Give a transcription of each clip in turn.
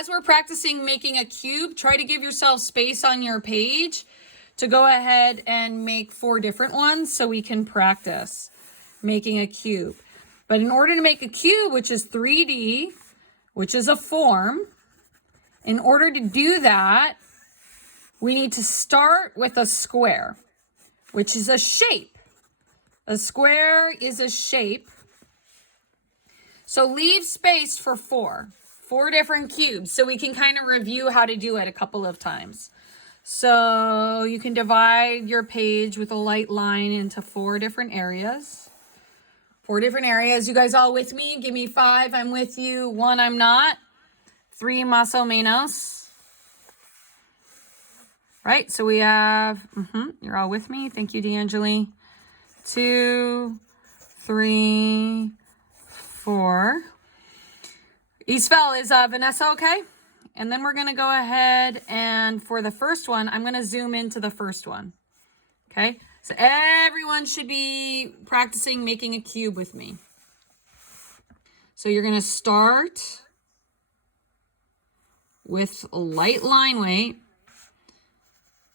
as we're practicing making a cube, try to give yourself space on your page to go ahead and make 4 different ones so we can practice making a cube. But in order to make a cube, which is 3D, which is a form, in order to do that, we need to start with a square, which is a shape. A square is a shape. So leave space for 4 different cubes so we can kind of review how to do it a couple of times. So you can divide your page with a light line into 4 different areas. 4 different areas. You guys all with me? Give me 5, I'm with you. 1, I'm not. 3, más o menos. Right, so we have, you're all with me. Thank you, D'Angeli. 2, 3, 4. Isfel, is Vanessa okay? And then we're going to go ahead and for the first one, I'm going to zoom into the first one. Okay, so everyone should be practicing making a cube with me. So you're going to start with a light line weight.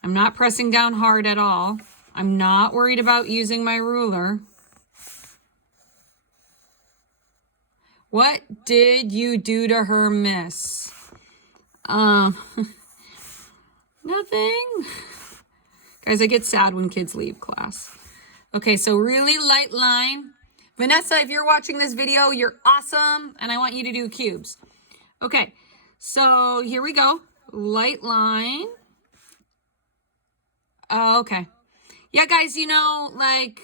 I'm not pressing down hard at all. I'm not worried about using my ruler. What did you do to her, miss? Nothing. Guys, I get sad when kids leave class. Okay, so really light line. Vanessa, if you're watching this video, you're awesome, and I want you to do cubes. Okay, so here we go. Light line. Okay. Yeah, guys, you know, like,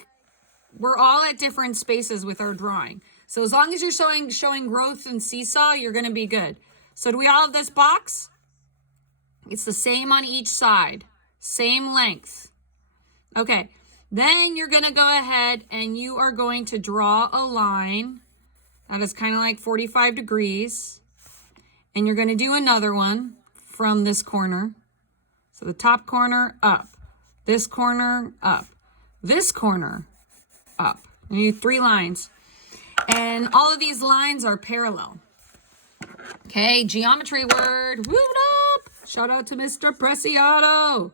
we're all at different spaces with our drawing. So as long as you're showing growth and seesaw, you're going to be good. So do we all have this box? It's the same on each side. Same length. Okay. Then you're going to go ahead and you are going to draw a line that is kind of like 45 degrees. And you're going to do another one from this corner. So the top corner up. This corner up. This corner up. You need 3 lines. And all of these lines are parallel. Okay, geometry word. Woo up! Shout out to Mr. Preciado.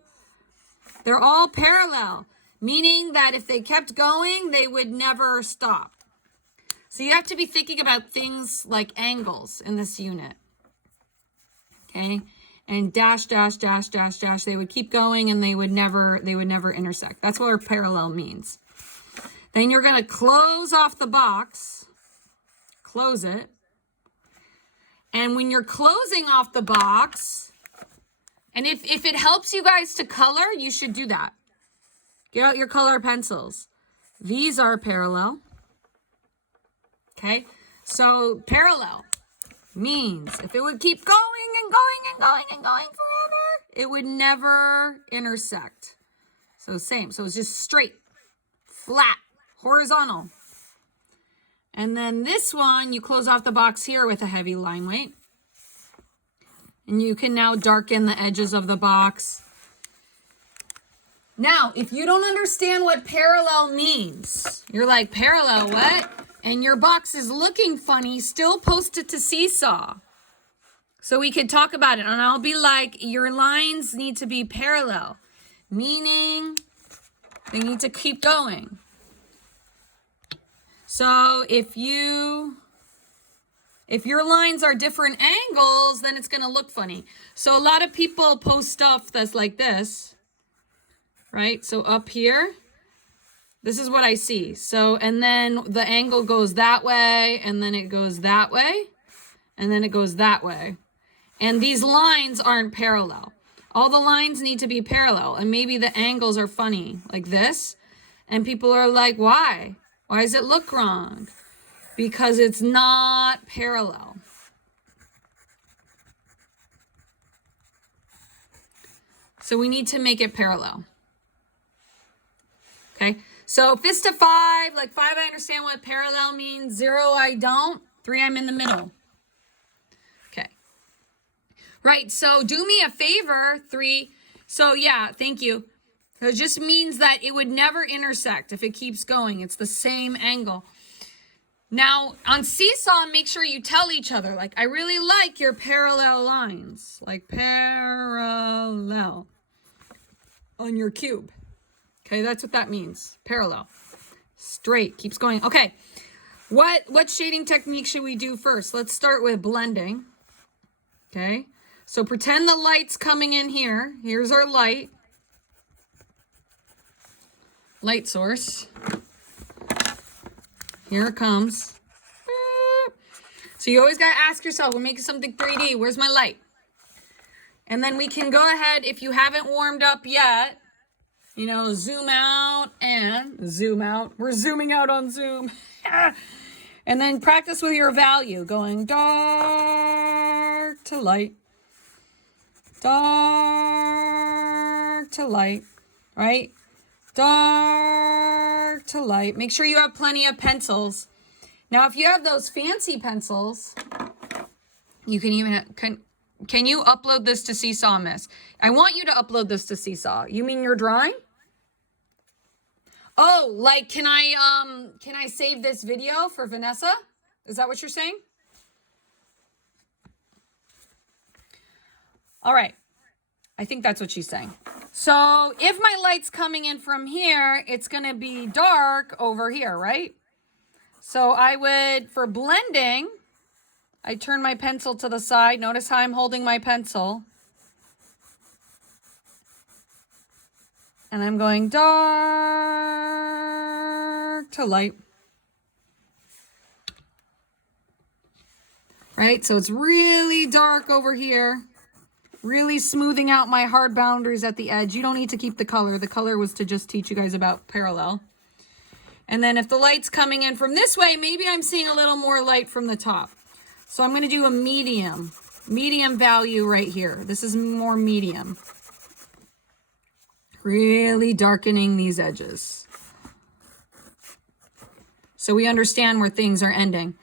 They're all parallel, meaning that if they kept going, they would never stop. So you have to be thinking about things like angles in this unit. Okay, and dash, dash, dash, dash, dash. They would keep going and they would never intersect. That's what parallel means. Then you're going to close off the box. Close it. And when you're closing off the box, and if it helps you guys to color, you should do that. Get out your color pencils. These are parallel. Okay? So parallel means if it would keep going and going and going and going forever, it would never intersect. So same. So it's just straight, flat, horizontal. And then this one, you close off the box here with a heavy line weight. And you can now darken the edges of the box. Now, if you don't understand what parallel means, you're like, parallel what? And your box is looking funny, still post it to Seesaw. So we could talk about it. And I'll be like, your lines need to be parallel, meaning they need to keep going. So if your lines are different angles, then it's going to look funny. So a lot of people post stuff that's like this, right? So up here, this is what I see. So, and then the angle goes that way, and then it goes that way, and then it goes that way. And these lines aren't parallel. All the lines need to be parallel, and maybe the angles are funny, like this. And people are like, why? Why does it look wrong? Because it's not parallel. So we need to make it parallel. Okay, so fist to 5, like 5 I understand what parallel means, 0 I don't, 3 I'm in the middle. Okay, right, so do me a favor, 3, so yeah, thank you. So it just means that it would never intersect if it keeps going. It's the same angle. Now, on Seesaw, make sure you tell each other, like, I really like your parallel lines. Like, parallel on your cube. Okay, that's what that means. Parallel. Straight. Keeps going. Okay. What shading technique should we do first? Let's start with blending. Okay. So pretend the light's coming in here. Here's our light. Light source. Here it comes. So you always got to ask yourself, we're making something 3D. Where's my light? And then we can go ahead, if you haven't warmed up yet, you know, zoom out and zoom out. We're zooming out on Zoom. And then practice with your value, going dark to light. Dark to light, right? Dark to light. Make sure you have plenty of pencils. Now, if you have those fancy pencils, you can even can you upload this to Seesaw, Miss? I want you to upload this to Seesaw. You mean your drawing? Oh, like can I save this video for Vanessa? Is that what you're saying? All right. I think that's what she's saying. So if my light's coming in from here, it's going to be dark over here, right? So I would, for blending, I turn my pencil to the side. Notice how I'm holding my pencil. And I'm going dark to light. Right? So it's really dark over here. Really smoothing out my hard boundaries at the edge. You don't need to keep the color. The color was to just teach you guys about parallel. And then if the light's coming in from this way, maybe I'm seeing a little more light from the top. So I'm going to do a medium value right here. This is more medium. Really darkening these edges. So we understand where things are ending.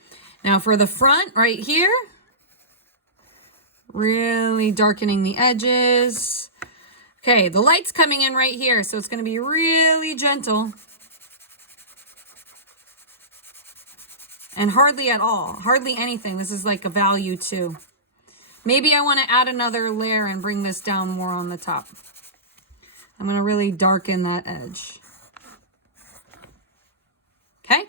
Now for the front right here, really darkening the edges. Okay, the light's coming in right here, so it's going to be really gentle. And hardly at all, hardly anything. This is like a value too. Maybe I want to add another layer and bring this down more on the top. I'm going to really darken that edge. Okay.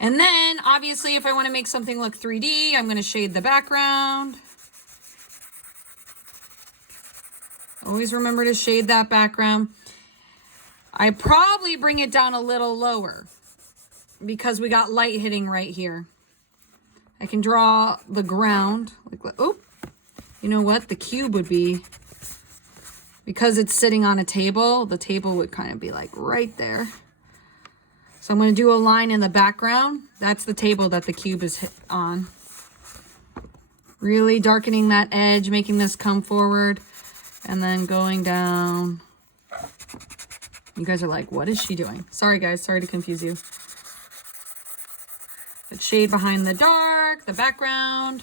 And then obviously if I want to make something look 3D, I'm going to shade the background. Always remember to shade that background. I probably bring it down a little lower because we got light hitting right here. I can draw the ground. Like, oh, you know what? The cube would be, because it's sitting on a table, the table would kind of be like right there. So I'm going to do a line in the background. That's the table that the cube is hit on. Really darkening that edge, making this come forward. And then going down. You guys are like, what is she doing? Sorry, guys. Sorry to confuse you. The shade behind the dark, the background.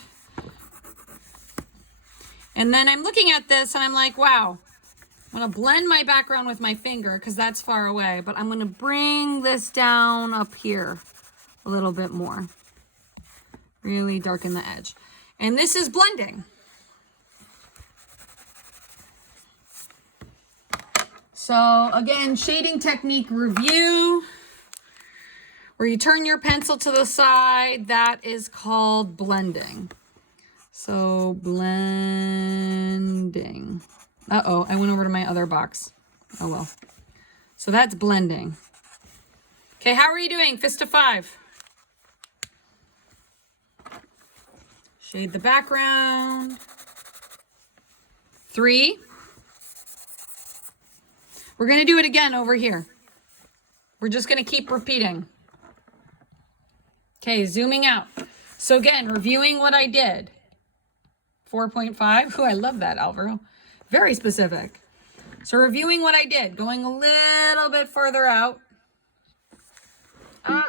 And then I'm looking at this and I'm like, wow. I'm going to blend my background with my finger because that's far away. But I'm going to bring this down up here a little bit more. Really darken the edge. And this is blending. So again, shading technique review, where you turn your pencil to the side, that is called blending. So blending. Uh-oh, I went over to my other box. Oh well. So that's blending. Okay, how are you doing? Fist of 5. Shade the background. 3. We're going to do it again over here. We're just going to keep repeating. Okay, zooming out. So again, reviewing what I did. 4.5. Oh, I love that, Alvaro. Very specific. So reviewing what I did, going a little bit further out. Ah.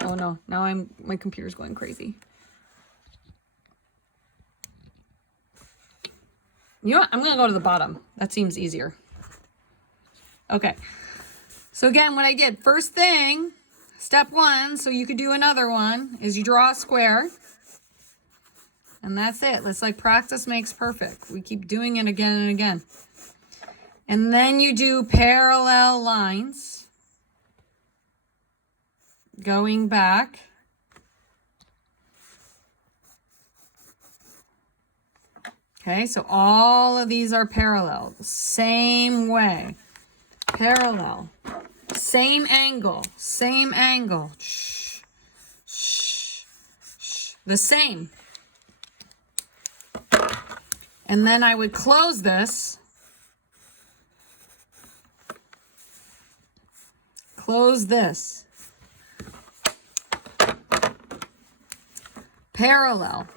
Oh no, now my computer's going crazy. You know what? I'm going to go to the bottom. That seems easier. Okay. So again, what I did, first thing, Step one, so you could do another one, is you draw a square. And that's it. It's like practice makes perfect. We keep doing it again and again. And then you do parallel lines. Going back. Okay, so all of these are parallel. Same way. Parallel. Same angle. Same angle. Shh. Shh. Shh. The same. And then I would close this. Close this. Parallel.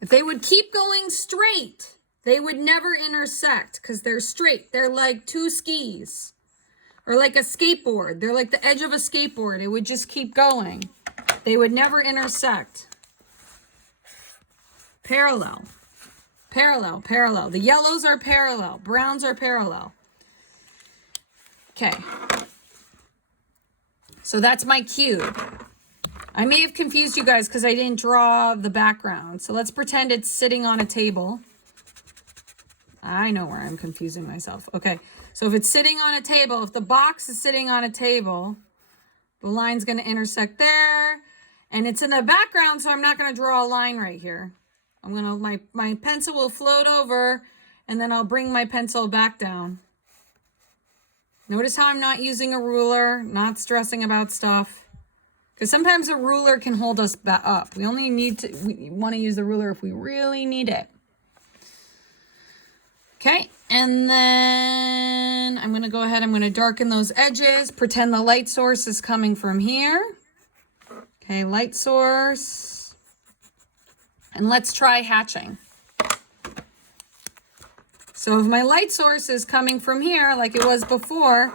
If they would keep going straight, they would never intersect because they're straight. They're like two skis or like a skateboard. They're like the edge of a skateboard. It would just keep going. They would never intersect. Parallel. Parallel, parallel. The yellows are parallel. Browns are parallel. Okay. So that's my cube. I may have confused you guys because I didn't draw the background. So let's pretend it's sitting on a table. I know where I'm confusing myself. Okay, so if it's sitting on a table, if the box is sitting on a table, the line's going to intersect there. And it's in the background, so I'm not going to draw a line right here. I'm going to, my pencil will float over, and then I'll bring my pencil back down. Notice how I'm not using a ruler, not stressing about stuff. Because sometimes a ruler can hold us back up. We only we want to use the ruler if we really need it. Okay, and then I'm going to go ahead, I'm going to darken those edges. Pretend the light source is coming from here. Okay, light source. And let's try hatching. So if my light source is coming from here, like it was before,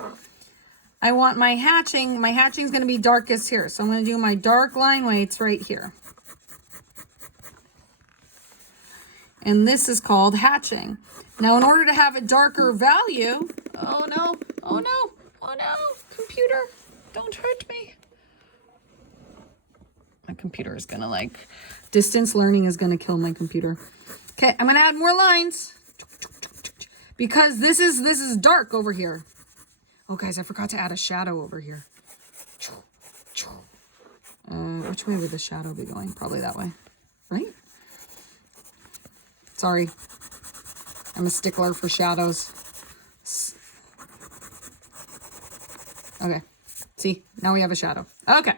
I want my hatching is going to be darkest here. So I'm going to do my dark line weights right here. And this is called hatching. Now, in order to have a darker value, oh no, oh no, oh no, computer, don't hurt me. My computer is going to distance learning is going to kill my computer. Okay, I'm going to add more lines because this is dark over here. Oh, guys, I forgot to add a shadow over here. Which way would the shadow be going? Probably that way, right? Sorry. I'm a stickler for shadows. Okay. See, now we have a shadow. Okay.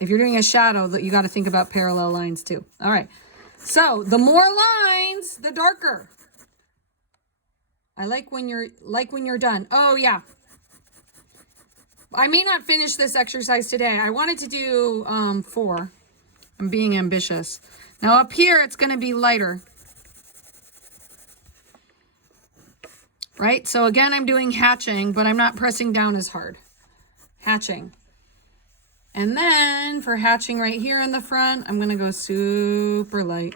If you're doing a shadow, you got to think about parallel lines too. All right. So the more lines, the darker. I like when you're done. Oh yeah. I may not finish this exercise today. I wanted to do 4. I'm being ambitious. Now up here, it's going to be lighter. Right? So again, I'm doing hatching, but I'm not pressing down as hard. Hatching. And then for hatching right here in the front, I'm going to go super light.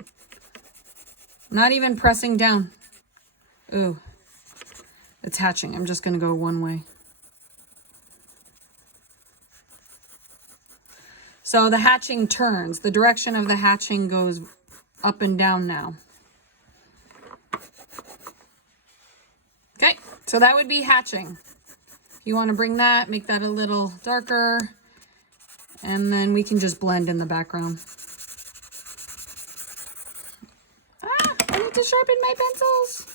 Not even pressing down. Ooh. It's hatching. I'm just going to go one way. So the hatching turns. The direction of the hatching goes up and down now. Okay, so that would be hatching. If you want to bring that, make that a little darker. And then we can just blend in the background. I need to sharpen my pencils.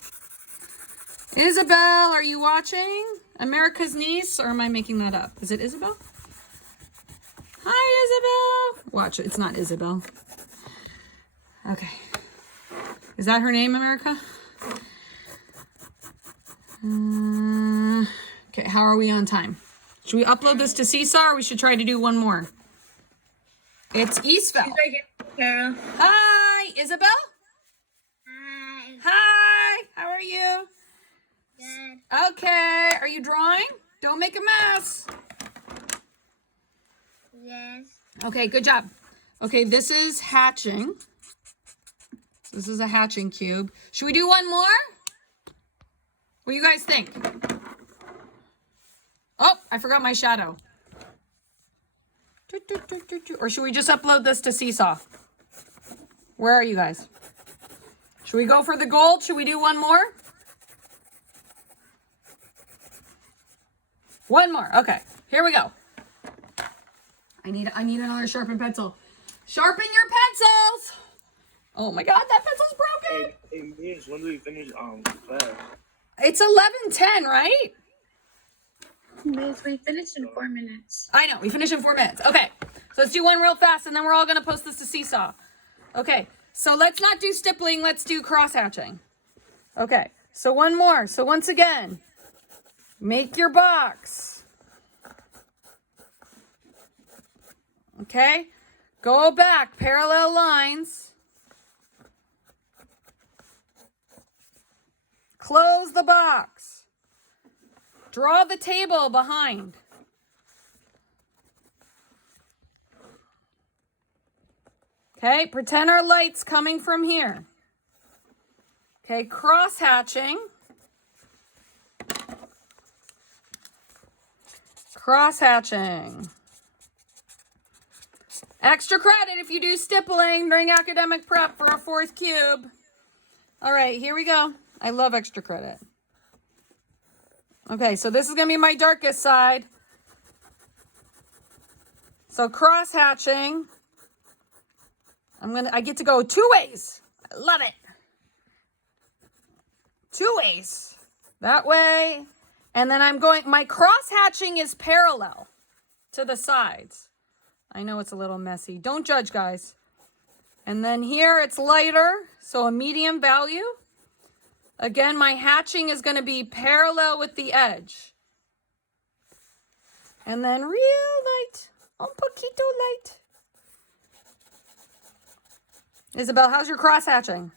Isabel, are you watching? America's Niece, or am I making that up? Is it Isabel? Hi, Isabel. Watch it. It's not Isabel. Okay. Is that her name, America? Okay, how are we on time? Should we upload this to Seesaw, or we should try to do one more? It's Eastville. Hi, Isabel. Hi. Hi, how are you? Good. Okay, are you drawing? Don't make a mess. Yes. Okay, good job. Okay, this is hatching. This is a hatching cube. Should we do one more? What do you guys think? Oh, I forgot my shadow. Or should we just upload this to Seesaw? Where are you guys? Should we go for the gold? Should we do one more? One more. Okay, here we go. I need another sharpened pencil. Sharpen your pencils. Oh my God, that pencil's broken. Hey, Miss, when do we finish class? It's 11:10, right? Miss, we finished in 4 minutes. I know, we finish in 4 minutes. Okay, so let's do one real fast and then we're all gonna post this to Seesaw. Okay, so let's not do stippling, let's do cross hatching. Okay, so one more. So once again, make your box. Okay, go back, parallel lines. Close the box. Draw the table behind. Okay, pretend our light's coming from here. Okay, cross hatching. Cross hatching. Extra credit if you do stippling during academic prep for a 4th cube. All right, here we go. I love extra credit. Okay, so this is going to be my darkest side. So cross hatching. I get to go 2 ways. I love it. 2 ways. That way. And then my cross hatching is parallel to the sides. I know it's a little messy. Don't judge, guys. And then here it's lighter, so a medium value. Again, my hatching is going to be parallel with the edge. And then real light, un poquito light. Isabel, how's your cross hatching?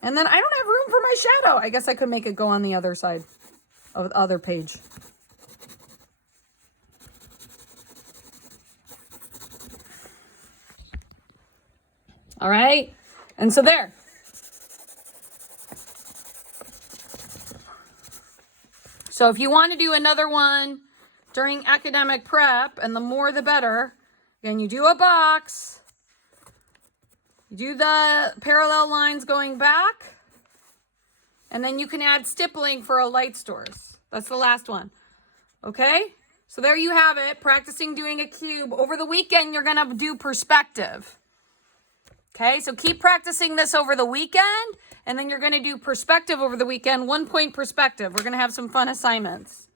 And then I don't have room for my shadow. I guess I could make it go on the other side of the other page. All right. And so there. So if you want to do another one during academic prep, and the more the better, again, you do a box, you do the parallel lines going back, and then you can add stippling for a light source. That's the last one. Okay? So there you have it, practicing doing a cube. Over the weekend, you're going to do perspective. Okay, so keep practicing this over the weekend, and then you're going to do perspective over the weekend, 1-point perspective. We're going to have some fun assignments.